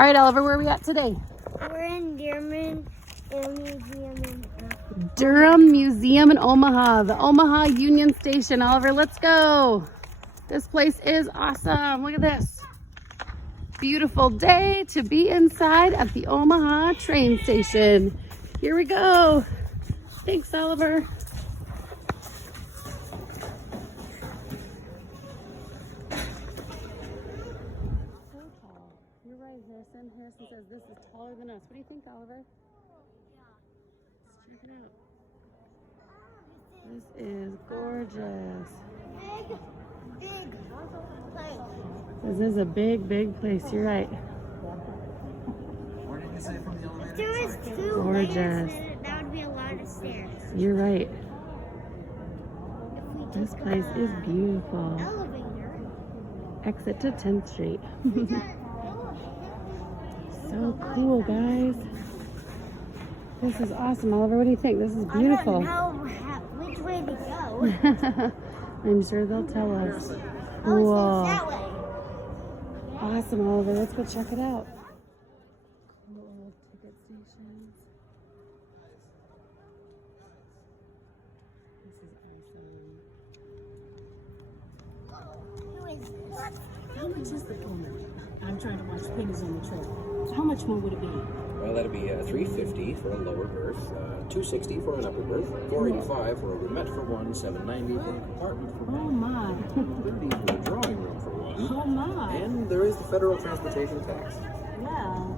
All right, Oliver, where are we at today? We're in Durham Museum in Omaha, the Omaha Union Station. Oliver, let's go. This place is awesome. Look at this. Beautiful day to be inside at the Omaha train station. Here we go. Thanks, Oliver. So tall. You're right, Harrison. Harrison says this is taller than us. What do you think, Oliver? Let's check it out. This is gorgeous. big place. This is a big, big place. You're right. If there was two Gorgeous. layers, that would be a lot of stairs. You're right. If we This took place a is beautiful. elevator. Exit to 10th Street. So cool, guys. This is awesome. Oliver, what do you think? This is beautiful. I don't know which way to go. I'm sure they'll tell us. Oh, so Cool. it's that way. Awesome, Oliver. Let's go check it out. Cool old ticket stations. This is awesome. Who is this? How much is the Pullman? I'm trying to watch Pennies on the Trail. How much more would it be? Well, that'd be $350 for a lower berth, $260 for an upper berth, $485 for a roomette for one, $790 for a compartment for Oh one, my. $50 for a drawing room for one, Oh my. and there is the federal transportation tax. Well,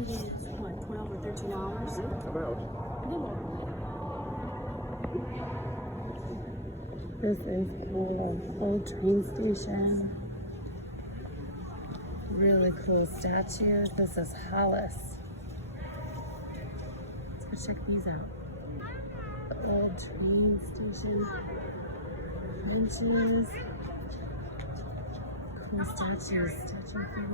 it is what, $12 or $13? About. This is cool. Old train station. Really cool statue. This is Hollis. Let's go check these out. The old train station. Benches. Cool statues. Statue thing.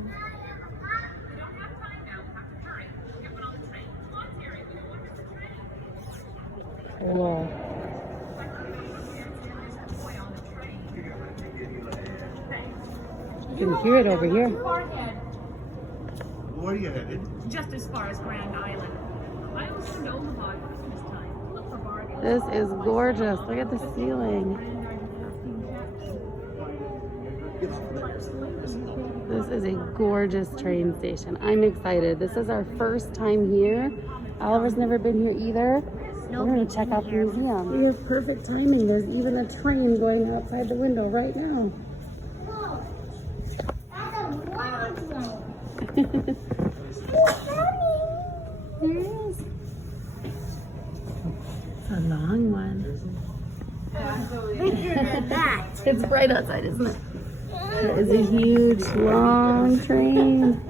Cool. You can hear it over here. Where are you headed? Just as far as Grand Island. I also know Omaha at Christmas time. Look for bargains. This is gorgeous. Look at the ceiling. This is a gorgeous train station. I'm excited. This is our first time here. Oliver's never been here either. We're going to check out the museum. We have perfect timing. There's even a train going outside the window right now. Whoa. That's a long one. There it is. It's a long one. Bigger than that. It's bright outside, isn't it? That is a huge, long train.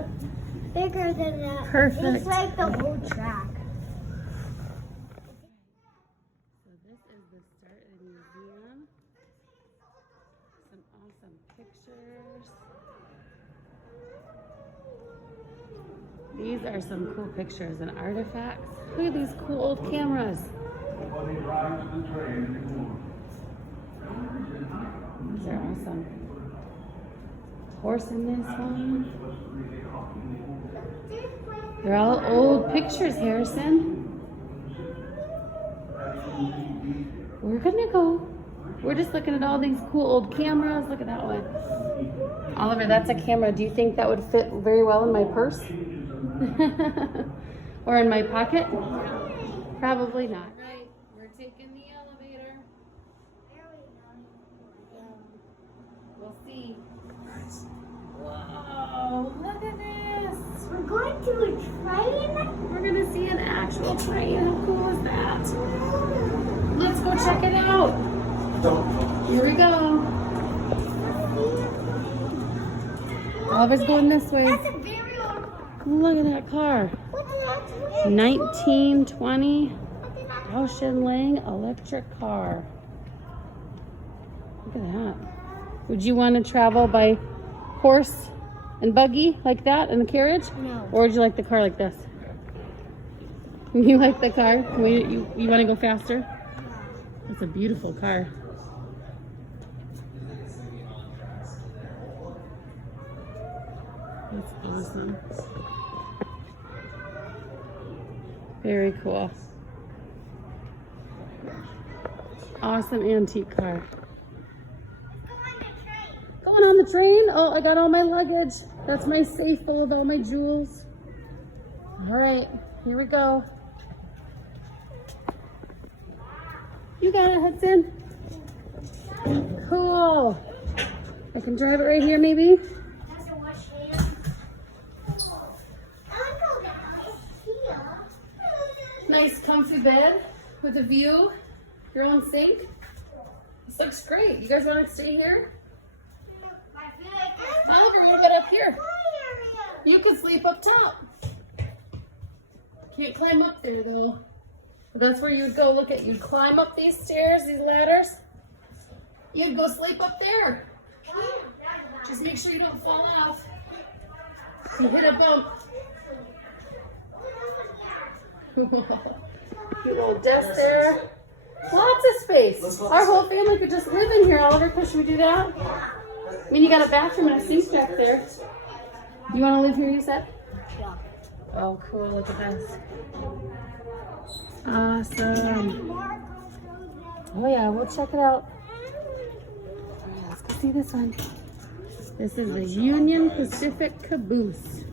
Bigger than that. Perfect. It's like the whole track. So this is the start of the museum. Some awesome pictures. These are some cool pictures and artifacts. Look at these cool old cameras. These are awesome. Horse in this one. They're all old pictures, Harrison. We're gonna go. We're just looking at all these cool old cameras. Look at that one. Oliver, that's a camera. Do you think that would fit very well in my purse? Or in my pocket? Probably not. Right, we're taking the elevator. We'll see. Whoa, look at this. We're going to a train? We're gonna see an actual train. How cool is that? Let's go check it out. Here we go. Oliver's going this way. That's a very old. Look at that car. What's that? 1920 Ocean Lane electric car. Look at that. Would you want to travel by horse and buggy like that in a carriage? No. Or would you like the car like this? You like the car? You want to go faster? It's a beautiful car. That's awesome. Very cool. Awesome antique car. Going on the train. Oh, I got all my luggage. That's my safe full of all my jewels. All right, here we go. You got it, Hudson. Cool. I can drive it right here, maybe. Nice comfy bed with a view, your own sink. This looks great. You guys want to stay here? Oliver, what about up here? You can sleep up top. Can't climb up there though. Well, that's where you'd go. Look at, you'd climb up these stairs, these ladders. You'd go sleep up there. Just make sure you don't fall off. You hit a bump. Cute old desk there. Lots of space. Our whole family could just live in here, Oliver. Should we do that? I mean, you got a bathroom and a sink back there. You want to live here, you said? Yeah. Oh, cool. Look at this. Awesome. Oh, yeah. We'll check it out. Let's go see this one. This is the Union Pacific Caboose.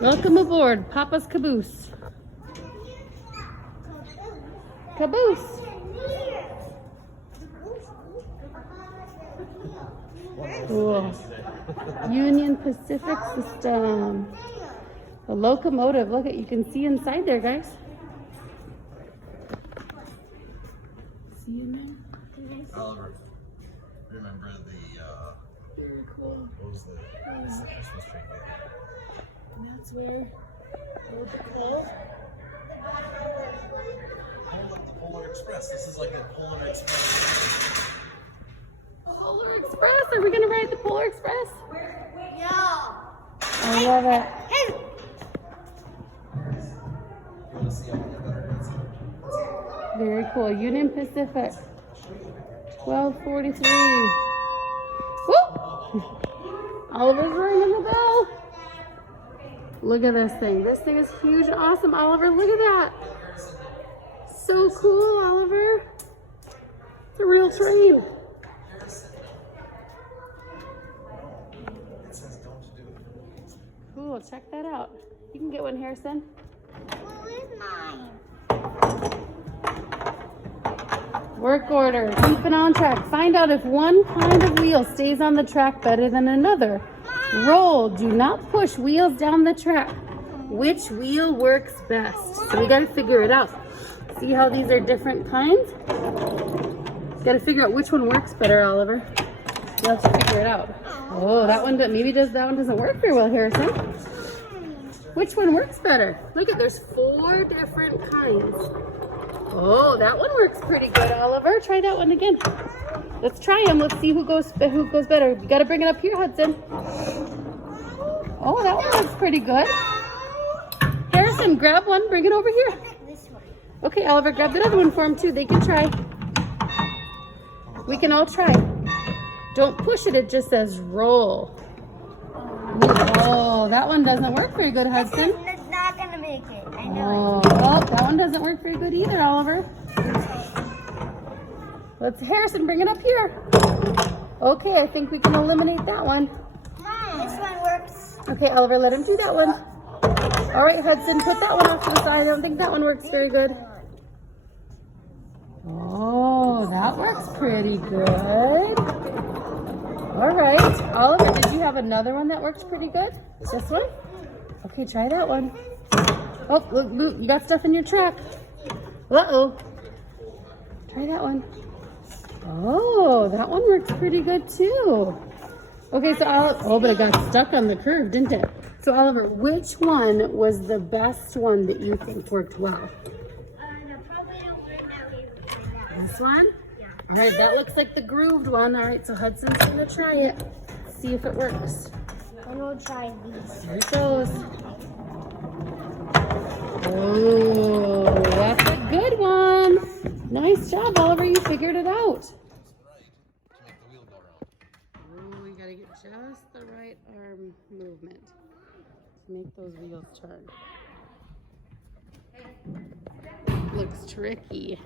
Welcome aboard, Papa's Caboose. Caboose. Cool. Union Pacific System. A locomotive. Look at, you can see inside there, guys. See in there? Oliver, remember the Very cool. what was the Christmas tree game? And that's where it would be called. Oh, look, the Polar Express. This is like a Polar Express. Polar Express. Are we gonna ride the Polar Express? Yeah. I love it. Hey. You want to see how many better it's Very cool. Union Pacific. 1243. Woo! Oliver's ringing the bell. Look at this thing. This thing is huge, awesome. Oliver, look at that. So cool, Oliver. It's a real train. It says don't do it. Cool, check that out. You can get one, Harrison. Who is mine? Work order, keep it on track. Find out if one kind of wheel stays on the track better than another. Roll, do not push wheels down the track. Which wheel works best? So we gotta figure it out. See how these are different kinds? Gotta figure out which one works better, Oliver. You have to figure it out. Oh, that one, maybe that one doesn't work very well, Harrison. Which one works better? Look at, there's 4 different kinds. Oh, that one works pretty good, Oliver. Try that one again. Let's try them. Let's see who goes better. You got to bring it up here, Hudson. Oh, that one looks pretty good. Harrison, grab one. Bring it over here. This one. Okay, Oliver, grab that other one for him too. They can try. We can all try. Don't push it. It just says roll. Oh, that one doesn't work very good, Hudson. It's not gonna make it. I Oh, know well, that one doesn't work very good either, Oliver. Let's, Harrison, bring it up here. Okay, I think we can eliminate that one. it. Mom, this one works. Okay, Oliver, let him do that one. All right, Hudson, put that one off to the side. I don't think that one works very good. Oh, that works pretty good. All right, Oliver, did you have another one that works pretty good? This one? Okay, try that one. Oh, look, you got stuff in your track. Uh-oh. Try that one. Oh, that one works pretty good too. Okay, so oh, but it got stuck on the curve, didn't it? So Oliver, which one was the best one that you think worked well? No, probably don't work that way. This one? Yeah. All right, that looks like the grooved one. All right, so Hudson's gonna try it. See if it works. I'm gonna try these. Here it goes. Oh, that's a good one. Nice job, Oliver. You figured it out. Just right to make the wheel go around. Oh, you gotta get just the right arm movement to make those wheels turn. looks tricky.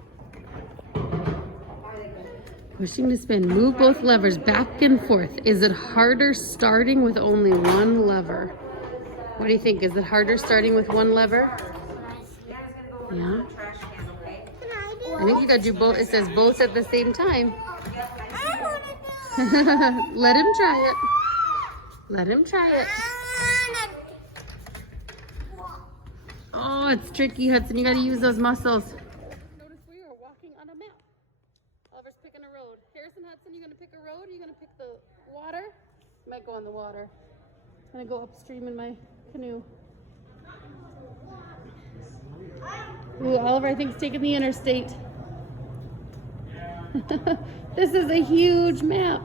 Pushing to spin. Move both levers back and forth. Is it harder starting with only one lever? What do you think? Is it harder starting with one lever? Yeah. I think you gotta do both. It says both at the same time. Let him try it. Let him try it. Oh, it's tricky, Hudson. You gotta use those muscles. Notice we are walking on a map. Oliver's picking a road. Harrison, Hudson, you gonna pick a road? Or you gonna pick the water? Might go on the water. I'm gonna go upstream in my canoe. Ooh, Oliver, I think, is taking the interstate. This is a huge map.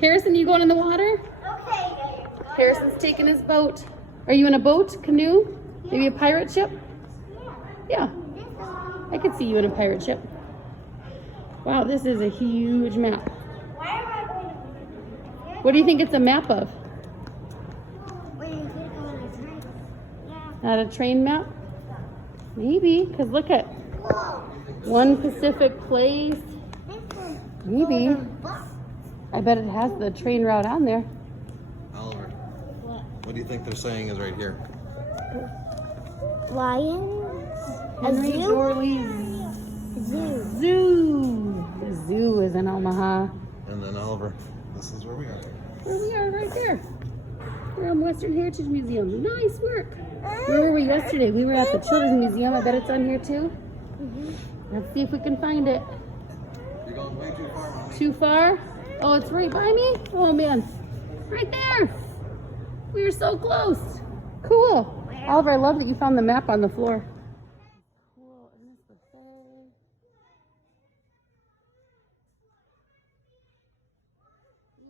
Harrison, you going in the water? Okay. Harrison's taking his boat. Are you in a boat, canoe? Maybe a pirate ship? Yeah. I could see you in a pirate ship. Wow, this is a huge map. Why am I going to... What do you think it's a map of? Wait, is it on a train? Yeah. Not a train map? Maybe, because look at Whoa. One Pacific Place. This is Maybe. on a bus. I bet it has the train route on there. Oliver, what do you think they're saying is right here? Lions? Henry zoo? Dorley's Zoo. Zoo. The zoo is in Omaha. And then Oliver, this is where we are. There we are, right there. We're in Western Heritage Museum. Nice work. Where were we yesterday? We were at the Children's Museum. I bet it's on here too. Let's see if we can find it. You're going way too far, Mommy. Too far? Oh, it's right by me? Oh man. Right there. We are so close. Cool. Oliver, I love that you found the map on the floor. Cool. Isn't this the thing?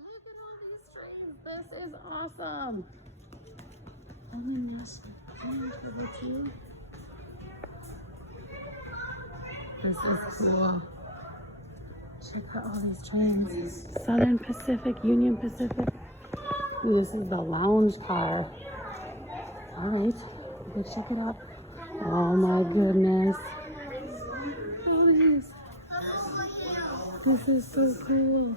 Look at all these trains. This is awesome. This is cool. Check out all these trains. Southern Pacific, Union Pacific. Ooh, this is the lounge car. All right, go check it out. Oh my goodness. Look at this. This is so cool.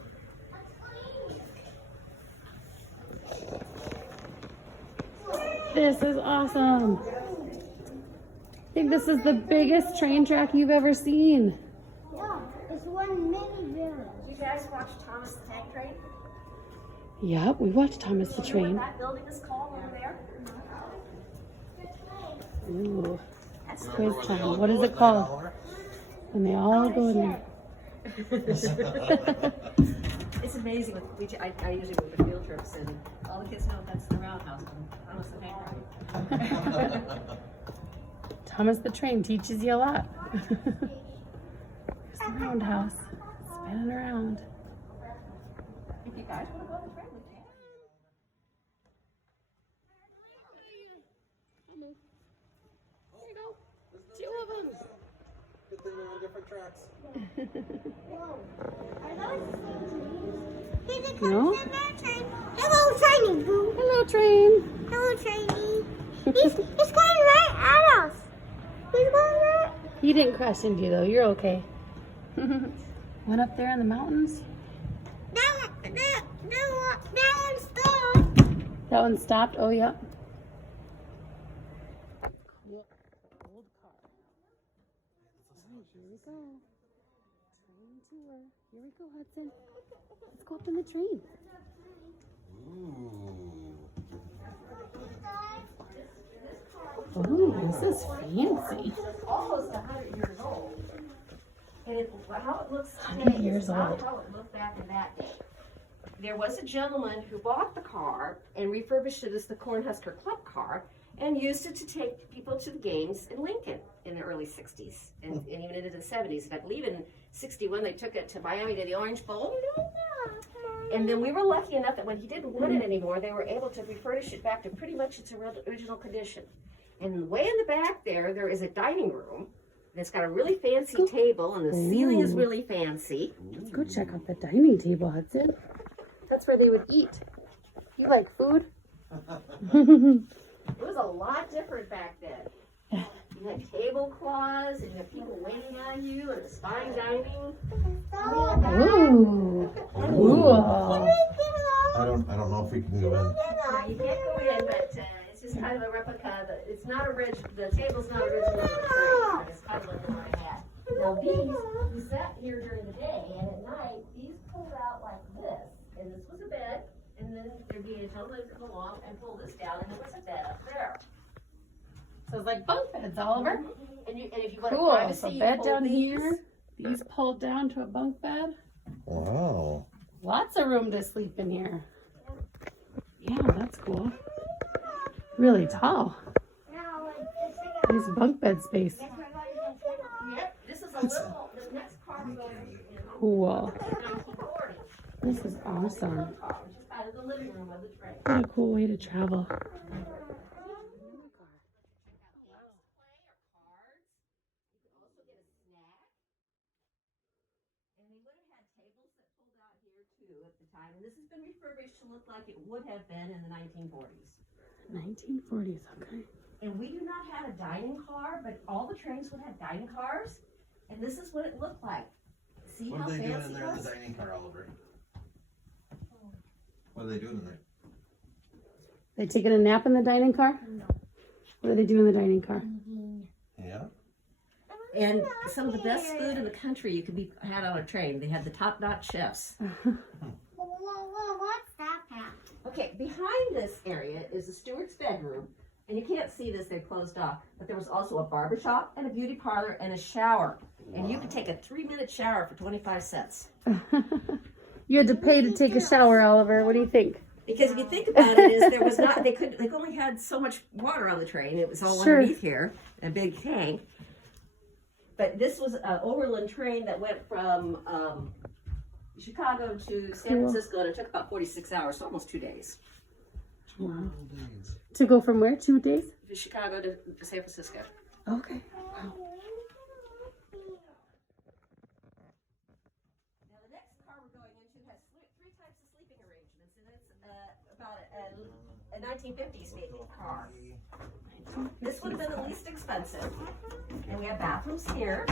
This is awesome. I think this is the biggest train track you've ever seen. Yeah, it's one mini village. You guys watch Thomas the Tank Train? Yep, we watched Thomas the You know Train. what that building is called over there? Ooh, That's quiz time. What is it called? Oliver? And they all go in there. It's amazing. I usually go to field trips, and all the kids know that's the roundhouse. Thomas the Tank Train. Thomas the Train teaches you a lot. There's the roundhouse. Spinning around. If you guys want to go on the train, we can. There you go. Two of them. Good thing they're on different tracks. Are those trees? Here they come. No? Train. Hello, trainy boo. Hello, train. Hello, trainy. He's going right at us. He's going right. You didn't crash into you, though. You're okay. Went up there in the mountains. That one's gone. That one stopped. Oh, yeah. Cool. Old car. All right, here we go. Train tour. Here we go, Hudson. Let's go up in the train. Ooh. Oh, this is fancy. Almost 100 years old. And how it looks 100 today years is not old. how it looked back in that day. There was a gentleman who bought the car and refurbished it as the Cornhusker Club car and used it to take people to the games in Lincoln in the early 60s and even into the 70s. And I believe in 61 they took it to Miami to the Orange Bowl. And then we were lucky enough that when he didn't want it anymore, they were able to refurbish it back to pretty much its original condition. And way in the back there is a dining room. And it's got a really fancy table, and the ceiling is really fancy. Let's go check out the dining table, Hudson. That's where they would eat. You like food? It was a lot different back then. You had tablecloths, and you had people waiting on you, and it's fine dining. Ooh. Cool. I don't know if we can go in. You can't go in, but it's just kind of a replica. It's not original. The table's not original. It's kind of like the one I had. Now these, we sat here during the day, and at night, these pulled out like this. And this was a bed, and then there'd be a gentleman come along and pull this down, and there was a bed up there. So it's like bunk beds, Oliver. And if you want Cool. privacy, So you bed pull down these. here. These pulled down to a bunk bed. Wow. Lots of room to sleep in here. Yeah, that's cool. Really tall. Nice bunk bed space. Yep, this is a little, the next car goes in Cool. 1940. This is awesome. Which is kind of the living room of the train. What a cool way to travel. At the time, and this has been refurbished to look like it would have been in the 1940s. 1940s, okay. And we do not have a dining car, but all the trains would have dining cars, and this is what it looked like. See What how are they doing fancy in it there in was? the dining car, Oliver? What are they doing in there? They taking a nap in the dining car? No. What do they do in the dining car? Yeah. And some of the best food in the country you could be had on a train. They had the top-notch chefs. What's that path? Okay, behind this area is the steward's bedroom, and you can't see this, they closed off, but there was also a barber shop and a beauty parlor and a shower. And you could take a 3-minute shower for 25 cents. You had to pay to take a shower, Oliver. What do you think? Because if you think about it, is there was not they only had so much water on the train. It was all Sure. underneath here, a big tank. But this was an overland train that went from Chicago to San Francisco, and it took about 46 hours, so almost 2 days. Wow. To go from where? 2 days? From Chicago to San Francisco. Okay. Wow. Now the next car we're going into has 3 types of sleeping arrangements, and it's about a 1950s car. This would have been the least expensive. And we have bathrooms here,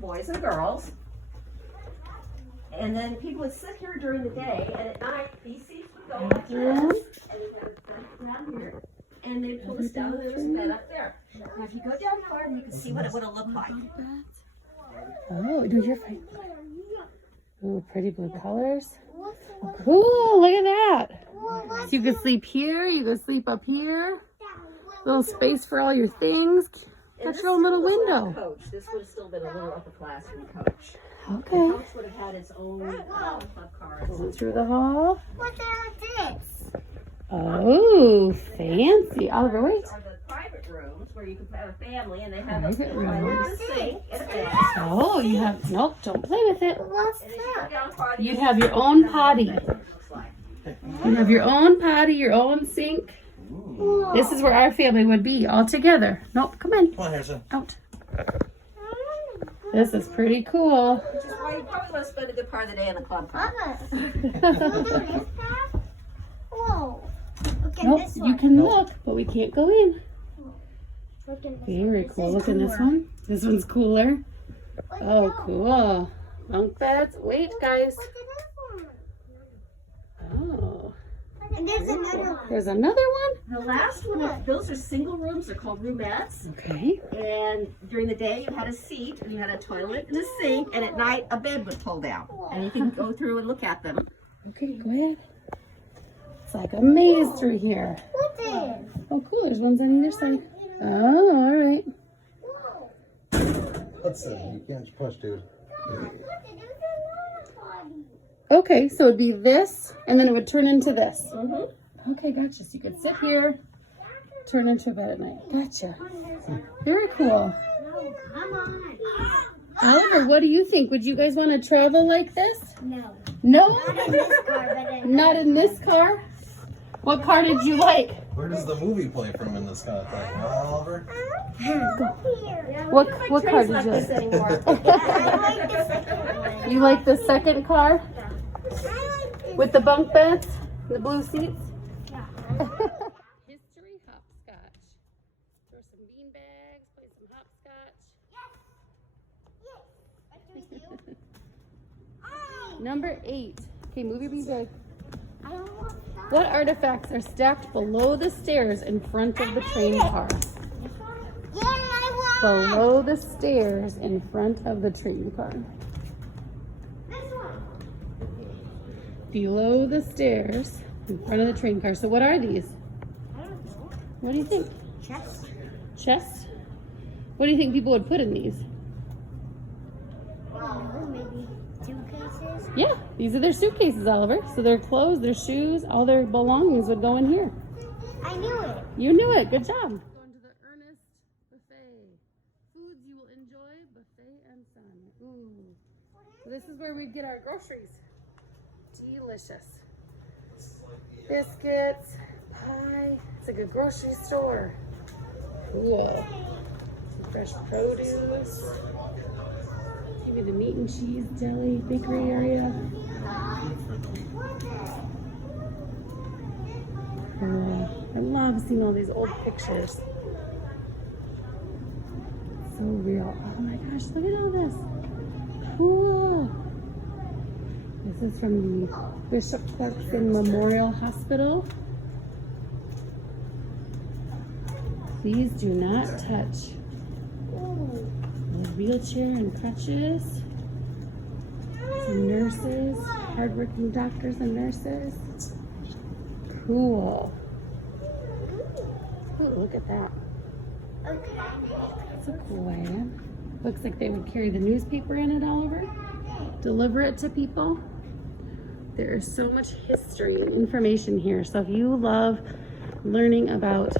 boys and girls. And then people would sit here during the day, and at night these seats would go like this, and you have a down here, and they pull us down, and there's a bed up there. Now if you go down farther, you can see what it would have looked like. Oh, no, you're fine. Ooh, pretty blue colors. Cool, look at that. So you can sleep here, you can sleep up here. Little space for all your things. Got your own little window. Coach. This would have still been a little upper class from coach. Okay. The coach would have had its own club car. Going through the hall. What's this? Oh, fancy. Oliver, wait. These are the private rooms where you could have a family, and they have Private a rooms. sink and a bed. Oh, you have, nope, don't play with it. What's And as you that? go down farther, You'd have your own potty. that's what it looks like. You have your own potty, your own sink. This is where our family would be all together. Nope, come in. Come on, Harrison. Out. This is pretty cool. Which is why you probably want to spend a good part of the day in the club car. Mama. Whoa. Look at Nope, this you one. can look, but we can't go in. Look at this Very one. cool. This Look is at this cooler. one. This one's cooler. What's Oh, that? cool. Bunk beds. Wait, guys. What's this Oh, one? And there's another one. there's another one. The last one, those are single rooms. They're called roomettes. Okay. And during the day, you had a seat, and you had a toilet and a sink, and at night, a bed would pull down. And you can go through and look at them. Okay, go ahead. It's like a maze through here. What's this? Oh, cool. There's ones on either side. Oh, all right. That's it. You can't push, dude. Okay, so it'd be this, and then it would turn into this. Mm-hmm. Okay, gotcha. So you could sit here, turn into a bed at night. Gotcha. Very cool. Come on. Oliver, what do you think? Would you guys want to travel like this? No. No? Not in this car, but in Not in this car? What car did you like? Where does the movie play from in this kind of thing? Oliver? What car Trains did like you this like? anymore. I like the second one. You like the second car I like this. with the bunk beds, the blue seats? Yeah. History hopscotch. Throw some bean bags, play some hopscotch. Yes. What do we do? Oh. Number 8. Okay, move your bean bag. I don't want that. What artifacts are stacked below the stairs in front of the train car? Yeah, I want. Below the stairs in front of the train car. This one. Below the stairs in front of the train car. So what are these? I don't know. What do you think? Chest. Chests? What do you think people would put in these? I don't know, maybe suitcases. Yeah, these are their suitcases, Oliver. So their clothes, their shoes, all their belongings would go in here. I knew it. You knew it. Good job. Going to the Ernest Buffet. Foods you will enjoy, buffet and sun. Ooh. So this is where we get our groceries. Delicious. Biscuits, pie. It's like a grocery store. Cool. Some fresh produce. Maybe the meat and cheese deli bakery area. Cool. I love seeing all these old pictures. So real. Oh my gosh, look at all this. Cool. This is from the Bishop Clarkson Memorial Hospital. Please do not touch. Ooh. A wheelchair and crutches. Some nurses, hardworking doctors and nurses. Cool. Ooh, look at that. Okay. That's a cool way. Looks like they would carry the newspaper in it, Oliver. Deliver it to people. There is so much history and information here. So if you love learning about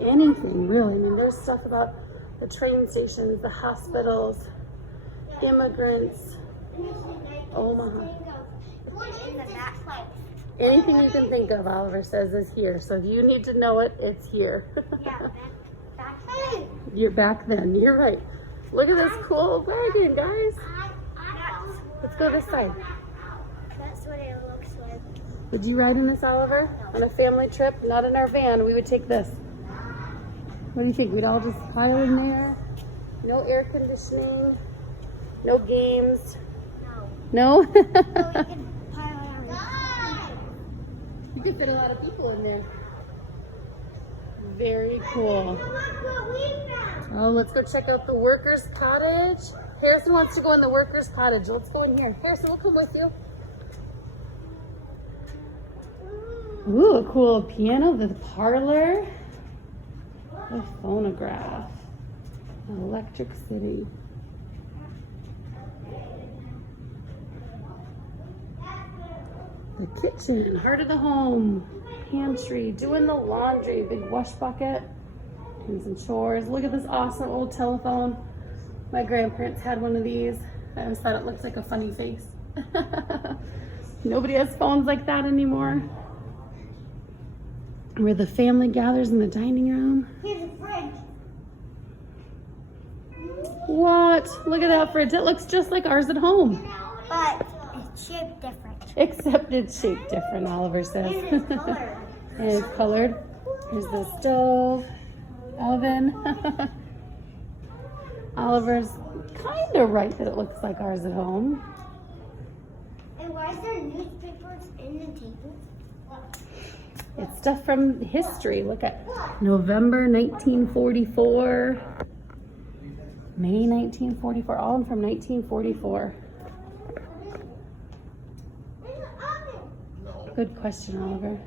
anything, really, I mean, there's stuff about the train stations, the hospitals, immigrants, Omaha. Anything you can think of, Oliver says, is here. So if you need to know it, it's here. Yeah, back then. You're back then. You're right. Look at this cool wagon, guys. Let's go this side. That's what it looks like. Would you ride in this, Oliver? On a family trip? Not in our van. We would take this. What do you think? We'd all just pile in there? No air conditioning? No games? No. No? So we can pile around. You could fit a lot of people in there. Very cool. Oh, let's go check out the workers' cottage. Harrison wants to go in the workers' cottage. Let's go in here. Harrison, we'll come with you. Ooh, a cool piano, the parlor, a phonograph, Electric City. The kitchen, heart of the home, pantry, doing the laundry, big wash bucket, doing some chores. Look at this awesome old telephone. My grandparents had one of these. I always thought it looked like a funny face. Nobody has phones like that anymore. Where the family gathers in the dining room. Here's a fridge. What? Look at that fridge. It looks just like ours at home. But it's shaped different. Except it's shaped different, Oliver says. And it's colored. And it's colored. Here's the stove, oven. Oliver's kind of right that it looks like ours at home. And why is there newspapers in the table? It's stuff from history. Look at November 1944, May 1944, all of them from 1944. Good question, Oliver.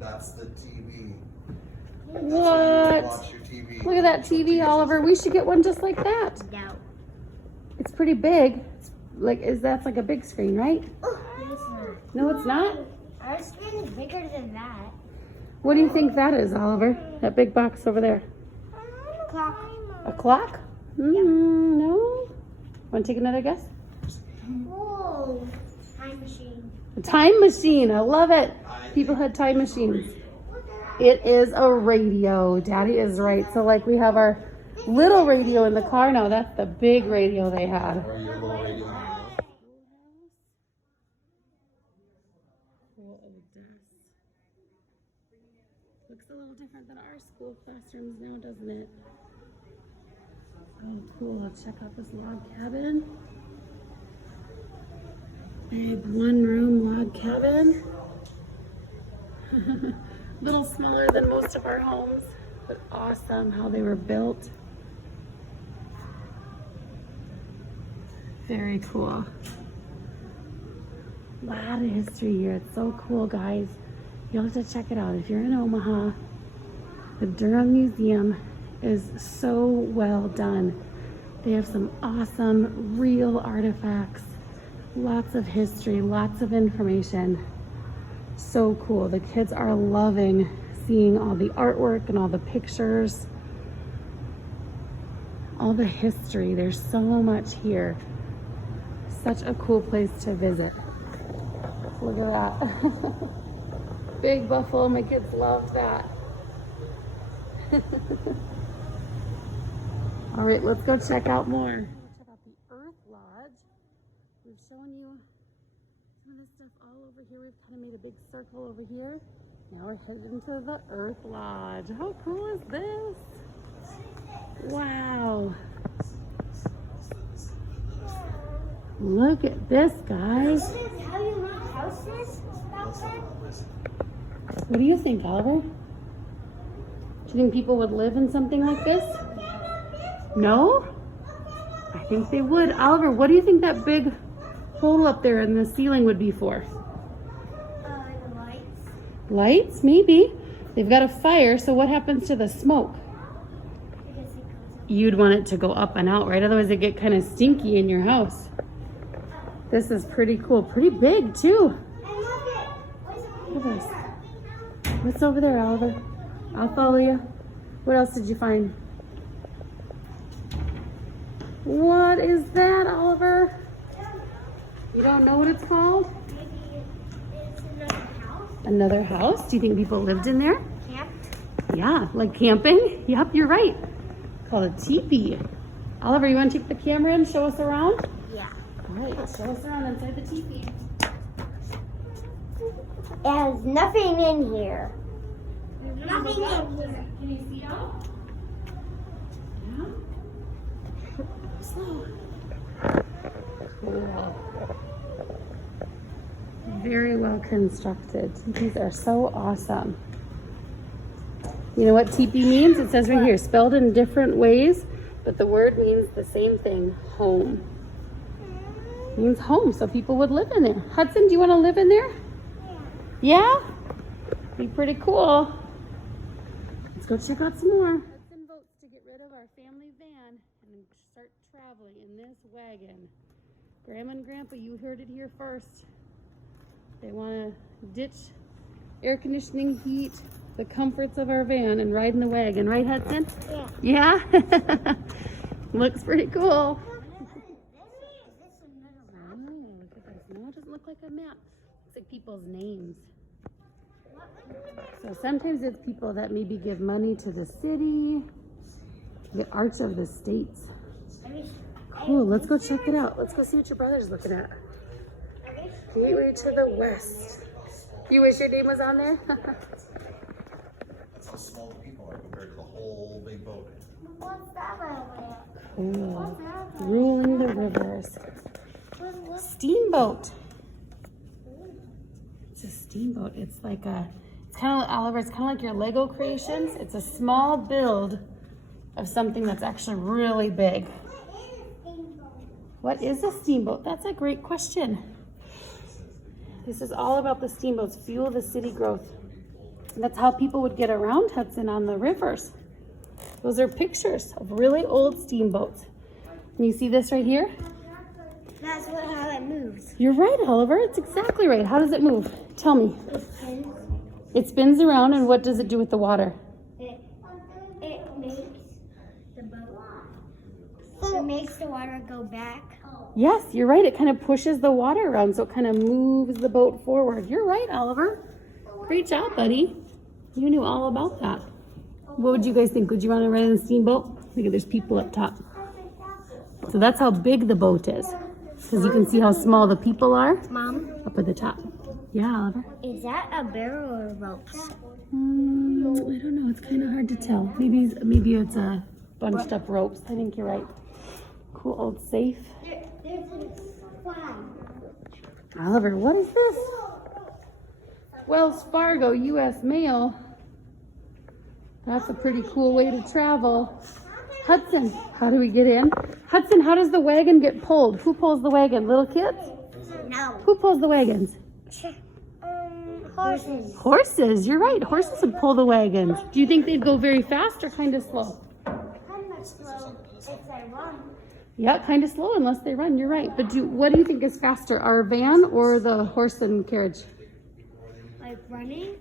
That's the TV. What? Watch your TV. Look at that TV, Oliver. We should get one just like that. No. It's pretty big. It's like, that's like a big screen, right? No, it's not. Our screen is bigger than that. What do you think that is, Oliver? That big box over there. Clock. A clock? No. Want to take another guess? Whoa. Time machine. A time machine. I love it. People had time machines. It is a radio. Daddy is right. So like we have our little radio in the car now. That's the big radio they had. Or your little radio. Full of dust. Looks Looks a little different than our school classrooms now, doesn't it? Oh, cool. Let's check out this log cabin. Big one-room log cabin. A little smaller than most of our homes, but awesome how they were built. Very cool. A lot of history here. It's so cool, guys. You'll have to check it out. If you're in Omaha, the Durham Museum is so well done. They have some awesome real artifacts, lots of history, lots of information. So cool. The kids are loving seeing all the artwork and all the pictures, all the history. There's so much here. Such a cool place to visit. Look at that. Big buffalo. My kids love that. All right, let's go check out more. Check out the Earth Lodge. We've shown you some of this stuff all over here. We've kind of made a big circle over here. Now we're headed into the Earth Lodge. How cool is this? Wow. Look at this, guys. How you make houses back then? What do you think, Oliver? Do you think people would live in something like this? No? I think they would. Oliver, what do you think that big hole up there in the ceiling would be for? The lights. Lights? Maybe. They've got a fire, so what happens to the smoke? Because it goes You'd want it to go up and out, right? Otherwise it'd get kind of stinky in your house. This is pretty cool. Pretty big, too. And look at Look at this. What's over there, Oliver? I'll follow you. What else did you find? What is that, Oliver? You don't know what it's called? maybe it's another house. Another house? Do you think people lived in there? Camp. Yeah, like camping? Yep, you're right. Called a teepee. Oliver, you want to take the camera and show us around? Yeah. All right, show us around inside the teepee. It has nothing in here. Nothing in here. Can you see out? Yeah. Slow. Cool. Very well constructed. These are so awesome. You know what teepee means? It says right here, spelled in different ways, but the word means the same thing, home. It means home, so people would live in there. Hudson, do you want to live in there? Yeah? Be pretty cool. Let's go check out some more. Hudson votes to get rid of our family van and start traveling in this wagon. Grandma and Grandpa, you heard it here first. They want to ditch air conditioning, heat, the comforts of our van and ride in the wagon. Right, Hudson? Yeah. Yeah? Looks pretty cool. Oh, look at this. No, it doesn't look like a map. Looks like people's names. So sometimes it's people that maybe give money to the city. The Arch of the States. Cool, let's go check it out. Let's go see what your brother's looking at. Gateway to the West. You wish your name was on there? That's how small the people are compared to the whole big boat. What's that over Cool. Ruling the rivers. Steamboat. It's a steamboat. It's like a, it's kind of, Oliver, it's kind of like your Lego creations. It's a small build of something that's actually really big. What is a steamboat? That's a great question. This is all about the steamboats, fuel the city growth. And that's how people would get around Hudson on the rivers. Those are pictures of really old steamboats. And you see this right here? That's how it moves. You're right, Oliver. It's exactly right. How does it move? Tell me. It spins. It spins around, and what does it do with the water? It makes the boat. It makes the water go back. Yes, you're right. It kind of pushes the water around, so it kind of moves the boat forward. You're right, Oliver. Great job, buddy. You knew all about that. What would you guys think? Would you want to ride in a steamboat? Look at, there's people up top. So that's how big the boat is. Because you can see how small the people are Mom, up at the top. Yeah, Oliver. Is that a barrel or ropes? I don't know. It's kind of hard to tell. Maybe it's a bunched up ropes. I think you're right. Cool old safe. There's a flag. Oliver, what is this? Wells Fargo U.S. Mail. That's a pretty cool way to travel. Hudson, how do we get in? Hudson, how does the wagon get pulled? Who pulls the wagon? Little kids? No. Who pulls the wagons? Horses. Horses, you're right. Horses would pull the wagons. Do you think they'd go very fast or kind of slow? Kind of slow if they run. Yeah, kind of slow unless they run. You're right. But what do you think is faster, our van or the horse and carriage? Like running?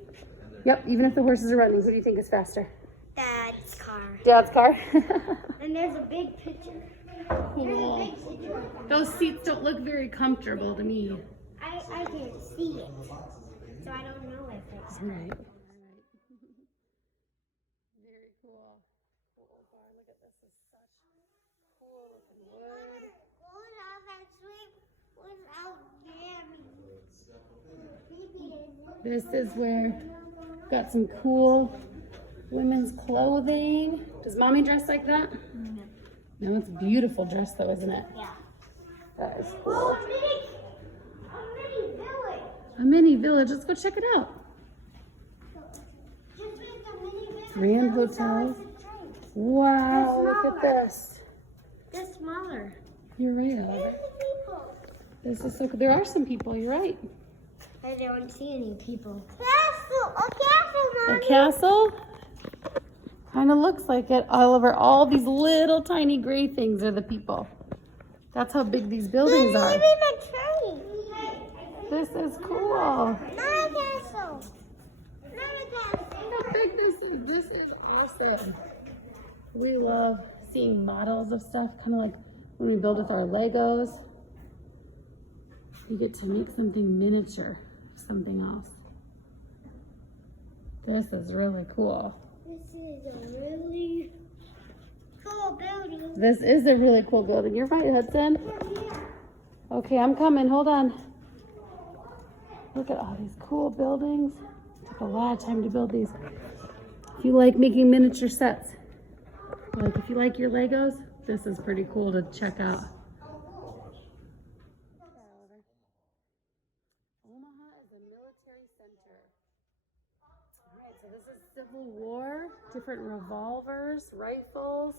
Yep, even if the horses are running, what do you think is faster? Dad's car. Dad's car? And there's a big picture. Cool. Those seats don't look very comfortable to me. I can't see it. So I don't know if it's All right. Very cool. Cool bar. Look at this. It's such cool looking wood. This is where got some cool women's clothing. Does mommy dress like that? No, it's a beautiful dress though, isn't it? Yeah. That is cool. A mini village. A mini village. Let's go check it out. Just like a mini village. Grand hotels. Wow, look at this. They're smaller. You're right, Oliver. People. This is so cool. There are some people. You're right. I don't see any people. Castle. A castle, A Mommy. castle? Kind of looks like it, Oliver. All these little tiny gray things are the people. That's how big these buildings are. Even a train. This is cool. Not a castle. Not a castle. Look how big this is. This is awesome. We love seeing models of stuff, kind of like when we build with our Legos. You get to make something miniature, something else. This is really cool. This is a really cool building. This is a really cool building. You're right, Hudson. Okay, I'm coming. Hold on. Look at all these cool buildings. Took a lot of time to build these. If you like making miniature sets, like if you like your Legos, this is pretty cool to check out. Omaha is a military center. All right, so this is Civil War, different revolvers, rifles,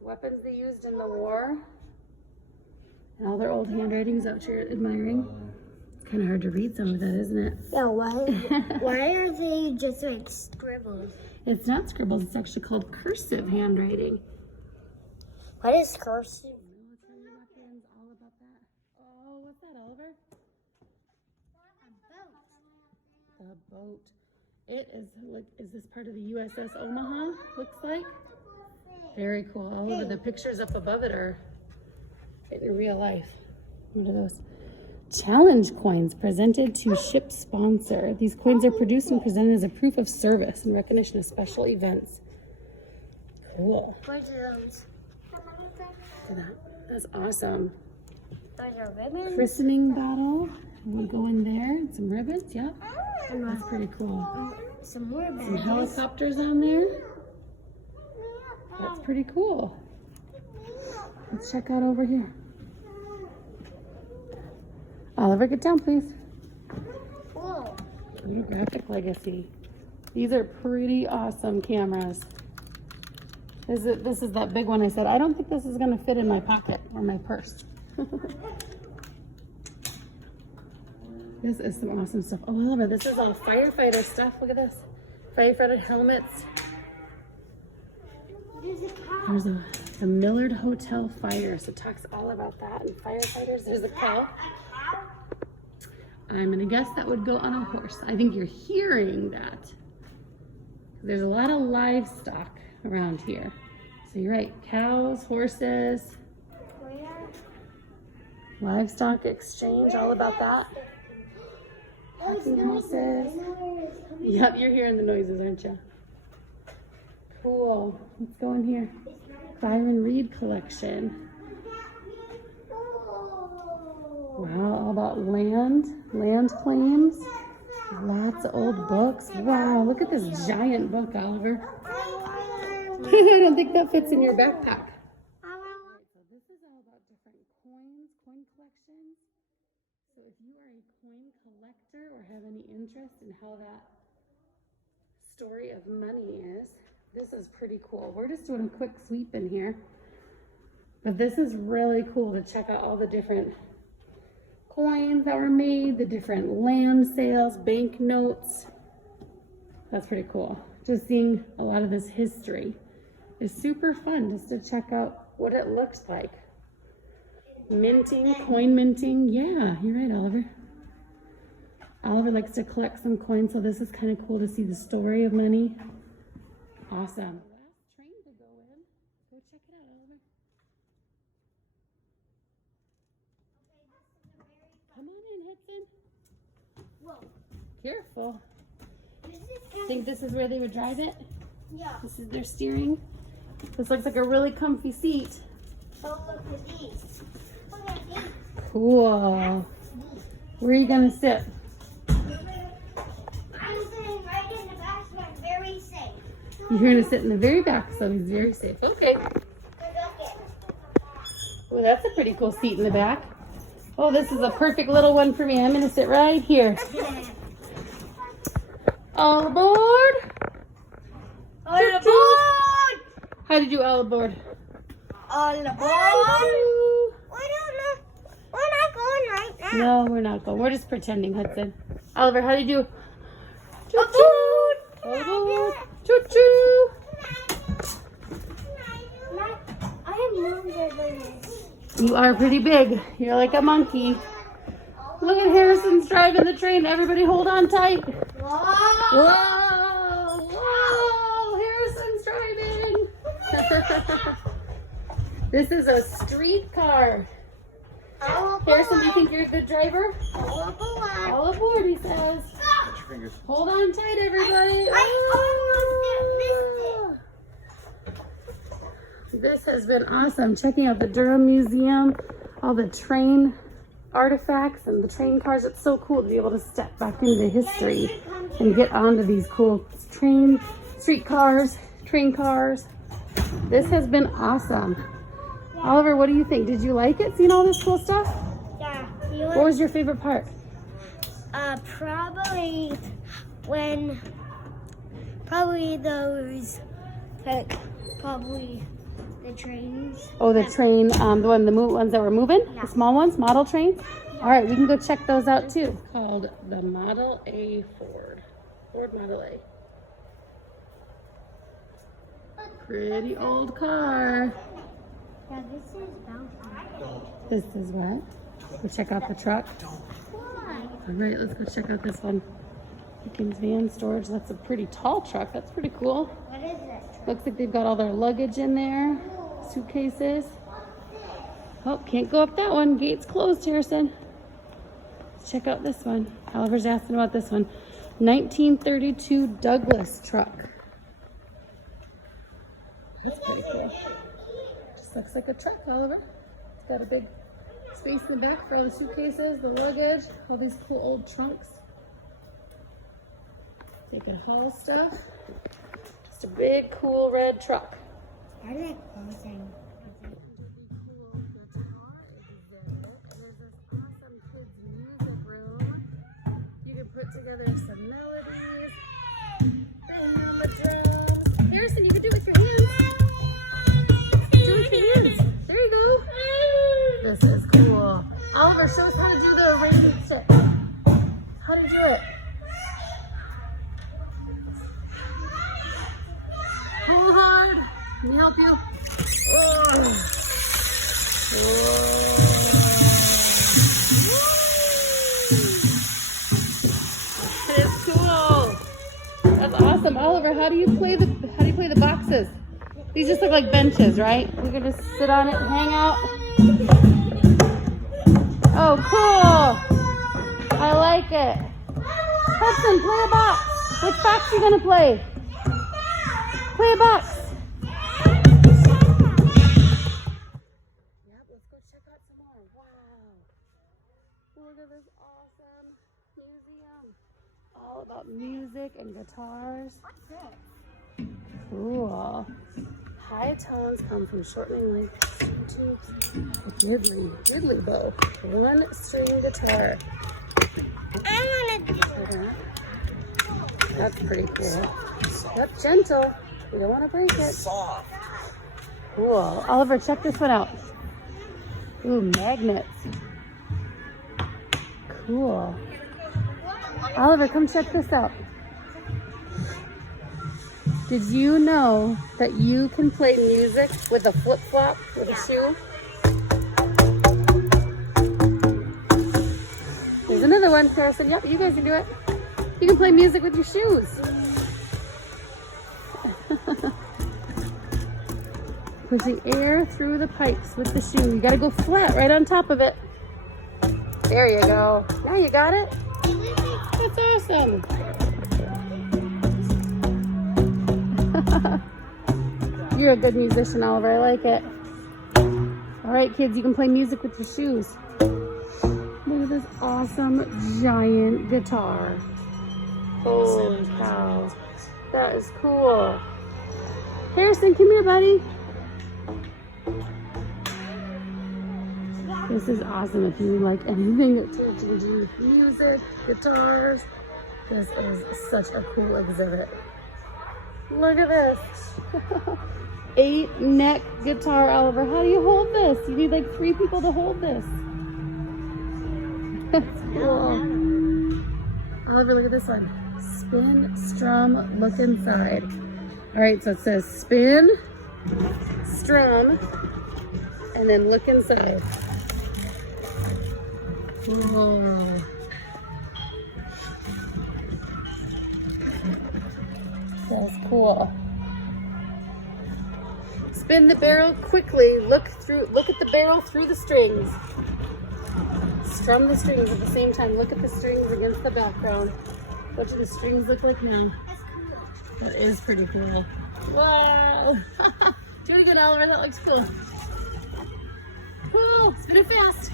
weapons they used in the war. And all their old handwriting. Is that what you're admiring? It's kind of hard to read some of that, isn't it? Yeah, why are they just like scribbles? It's not scribbles, it's actually called cursive handwriting. What is cursive? Military weapons, all about that. Oh, what's that, Oliver? The boat. It is, like, is this part of the USS Omaha, looks like? Very cool. All over the pictures up above it are in real life. What are those? Challenge coins presented to ship sponsor. These coins are produced and presented as a proof of service in recognition of special events. Cool. Where's those? Look at that. That's awesome. Those are ribbons? Christening battle. We go in there. Some ribbons. Yeah. That's pretty cool. Some more Some badges. helicopters on there. That's pretty cool. Let's check out over here. Oliver, get down, please. Cool. Photographic legacy. These are pretty awesome cameras. This is that big one I said, I don't think this is going to fit in my pocket or my purse. This is some awesome stuff. Oh, Oliver, this is all firefighter stuff. Look at this. Firefighter helmets. There's a cow. There's the Millard Hotel fire. So it talks all about that. And firefighters, there's a cow. I'm going to guess that would go on a horse. I think you're hearing that. There's a lot of livestock around here. So you're right. Cows, horses, livestock exchange, all about that. Packing houses. Yep, you're hearing the noises, aren't you? Cool. Let's go in here. Byron Reed collection. Wow, all about land claims. Lots of old books. Wow, look at this giant book, Oliver. I don't think that fits in your backpack. So this is all about different coins, coin collections. So if you are a coin collector or have any interest in how that story of money is, this is pretty cool. We're just doing a quick sweep in here. But this is really cool to check out all the different coins that were made, the different land sales, banknotes. That's pretty cool. Just seeing a lot of this history is super fun just to check out what it looks like. Minting, coin minting. Yeah, you're right, Oliver. Oliver likes to collect some coins, so this is kind of cool to see the story of money. Awesome. Last train to go in. Go check it out, Oliver. Come on in, Hudson. Whoa. Careful. This is Think this is where they would drive it? yeah. This is their steering. This looks like a really comfy seat. Oh, look at these. Look at these. Cool. Where are you gonna sit? I'm sitting right in the back, so I'm very safe. You're gonna sit in the very back, so he's very safe. Okay. Well, that's a pretty cool seat in the back. Oh, this is a perfect little one for me. I'm gonna sit right here. All aboard! All aboard! How did you do all aboard? All aboard! We don't know. We're not going right now. No, we're not going. We're just pretending, Hudson. Oliver, how did you do? Aboard! Aboard! Choo-choo! I am longer than this. You are pretty big. You're like a monkey. Look at Harrison's driving the train. Everybody hold on tight. Whoa! Whoa! Whoa! Harrison's driving. This is a streetcar. Harrison, do you think you're a good driver? All aboard! All aboard, he says. Hold on tight, everybody. I almost missed it. This has been awesome. Checking out the Durham Museum, all the train artifacts and the train cars. It's so cool to be able to step back into history and get onto these cool streetcars, train cars. This has been awesome. Oliver, what do you think? Did you like it, seeing all this cool stuff? Yeah. What was your favorite part? Probably those, like, probably the trains. Oh, the train, the ones that were moving? Yeah. The small ones, model trains? All right, we can go check those out too. Called the Model A Ford. Ford Model A. Pretty old car. Yeah, this is bouncing. This is what? Go check out the truck. All right, let's go check out this one. Dickens van storage. That's a pretty tall truck. That's pretty cool. What is it? Looks like they've got all their luggage in there. Suitcases. Oh, can't go up that one. Gate's closed, Harrison. Let's check out this one. Oliver's asking about this one. 1932 Douglas truck. That's pretty cool. Just looks like a truck, Oliver. It's got a big space in the back for all the suitcases, the luggage, all these cool old trunks. They can haul stuff. Just a big, cool red truck. I like bouncing. You can put together some melodies, bang on the drums. Harrison, you can do it with your hands. Do it with your hands. There you go. This is cool. Oliver, show us how to do the rain stick. How to do it. Pull hard. Let me help you. Oh. It's cool. That's awesome. Oliver, how do you play the boxes? These just look like benches, right? We can just sit on it and hang out. Oh, cool. I like it. Hudson, play a box. Which box are you gonna play? Play a box. Yep, let's go check out some more. Wow. Look at this awesome museum. All about music and guitars. What's this? Cool. High tones come from shortening lengths to a diddly bow. One string guitar. I want to do Okay. That's pretty cool. Yep, gentle. We don't want to break it. Soft. Cool. Oliver, check this one out. Ooh, magnets. Cool. Oliver, come check this out. Did you know that you can play music with a flip-flop with a shoe? There's another one. Harrison, yep, you guys can do it. You can play music with your shoes. Pushing air through the pipes with the shoe. You gotta go flat right on top of it. There you go. Now you got it. That's awesome. You're a good musician, Oliver. I like it. All right, kids, you can play music with your shoes. Look at this awesome giant guitar. Holy cow. That is cool. Harrison, come here, buddy. This is awesome if you like anything that to do with music, guitars. This is such a cool exhibit. Look at this. 8-neck guitar, Oliver. How do you hold this? You need like 3 people to hold this. That's cool. Oliver, look at this one. Spin, strum, look inside. All right, so it says spin, strum, and then look inside. Whoa. That's cool. Spin the barrel quickly. Look at the barrel through the strings. Strum the strings at the same time. Look at the strings against the background. What do the strings look like now? That is pretty cool. Wow! Do it again, Oliver. That looks cool. Cool. Spin it fast.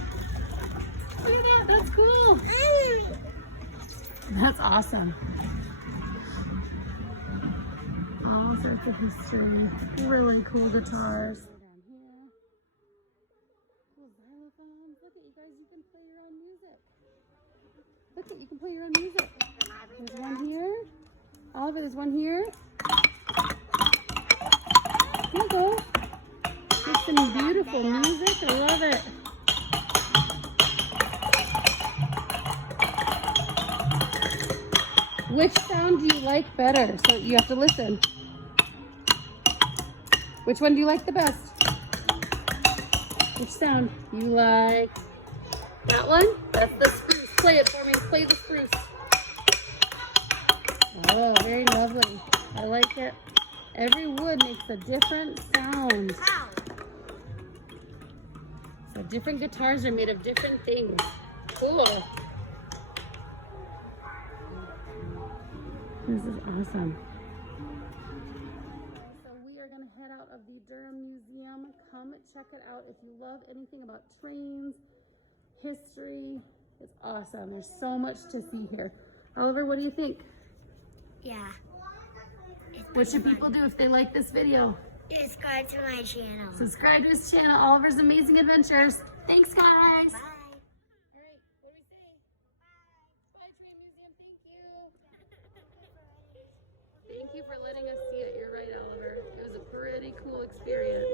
Look at that. That's cool. That's awesome. All sorts of history. Really cool guitars. Down here. Cool xylophones. Look at you guys. You can play your own music. Look at you can play your own music. There's one here. Oliver, there's one here. Here you go. It's some beautiful music. I love it. Which sound do you like better? So you have to listen. Which one do you like the best? Which sound? You like that one? That's the spruce. Play it for me. Play the spruce. Oh, very lovely. I like it. Every wood makes a different sound. So different guitars are made of different things. Cool. This is awesome. So we are going to head out of the Durham Museum. Come check it out if you love anything about trains, history. It's awesome. There's so much to see here. Oliver, what do you think? Yeah. What should people do if they like this video? Subscribe to my channel. Subscribe to his channel, Oliver's Amazing Adventures. Thanks, guys. Bye. All right, what do we say? Bye, Train Museum. Thank you. Thank you for letting us see it. You're right, Oliver. It was a pretty cool experience.